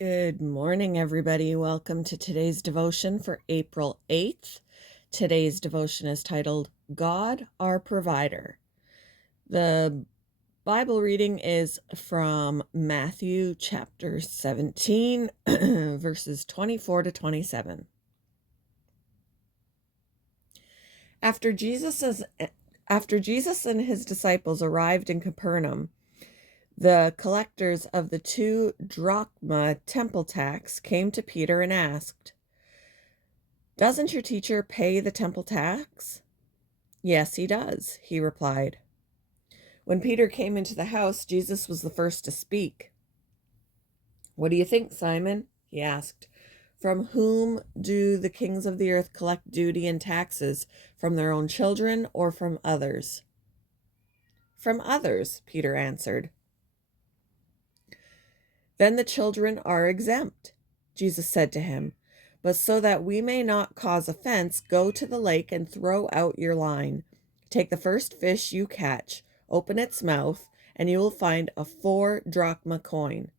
Good morning, everybody. Welcome to today's devotion for April 8th. Today's devotion is titled God, Our Provider. The Bible reading is from Matthew chapter 17, verses 24 to 27. After Jesus and his disciples arrived in Capernaum, the collectors of the 2 drachma temple tax came to Peter and asked, "Doesn't your teacher pay the temple tax?" "Yes, he does," he replied. When Peter came into the house, Jesus was the first to speak. "What do you think, Simon?" he asked. "From whom do the kings of the earth collect duty and taxes? From their own children or from others?" "From others," Peter answered. "Then the children are exempt," Jesus said to him. "But so that we may not cause offense, go to the lake and throw out your line. Take the first fish you catch, open its mouth, and you will find a 4 drachma coin.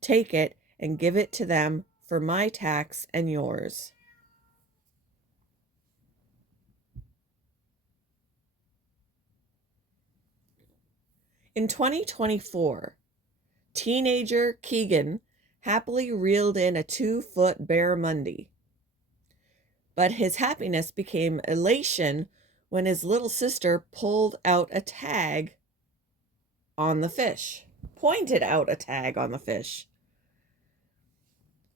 Take it and give it to them for my tax and yours." In 2024, teenager Keegan happily reeled in a 2-foot barramundi. But his happiness became elation when his little sister pulled out a tag on the fish, pointed out a tag on the fish.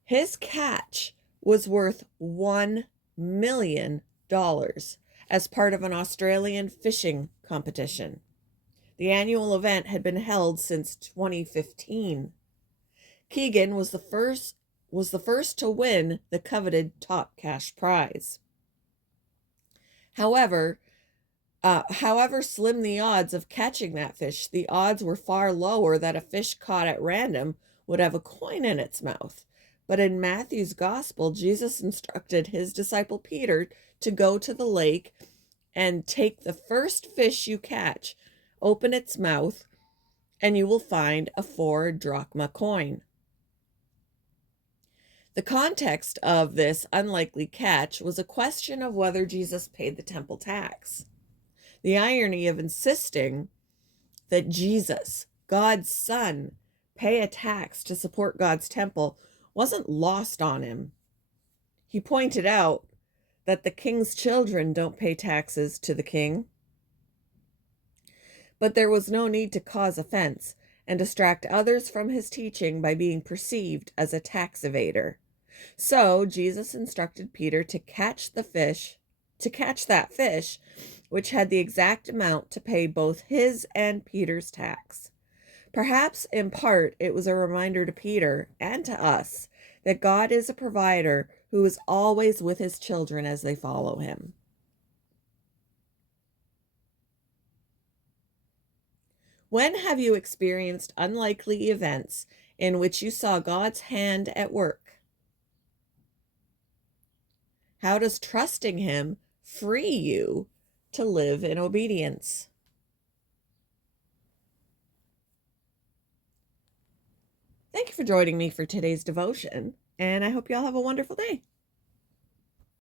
His catch was worth $1 million as part of an Australian fishing competition. The annual event had been held since 2015. Keegan was the first to win the coveted top cash prize. However slim the odds of catching that fish, the odds were far lower that a fish caught at random would have a coin in its mouth. But in Matthew's gospel, Jesus instructed his disciple Peter to go to the lake and take the first fish you catch, open its mouth, and you will find a 4-drachma coin. The context of this unlikely catch was a question of whether Jesus paid the temple tax. The irony of insisting that Jesus, God's Son, pay a tax to support God's temple wasn't lost on him. He pointed out that the king's children don't pay taxes to the king. But there was no need to cause offense and distract others from his teaching by being perceived as a tax evader. So Jesus instructed Peter to catch that fish, which had the exact amount to pay both his and Peter's tax. Perhaps in part it was a reminder to Peter and to us that God is a provider who is always with his children as they follow him. When have you experienced unlikely events in which you saw God's hand at work? How does trusting him free you to live in obedience? Thank you for joining me for today's devotion, and I hope you all have a wonderful day.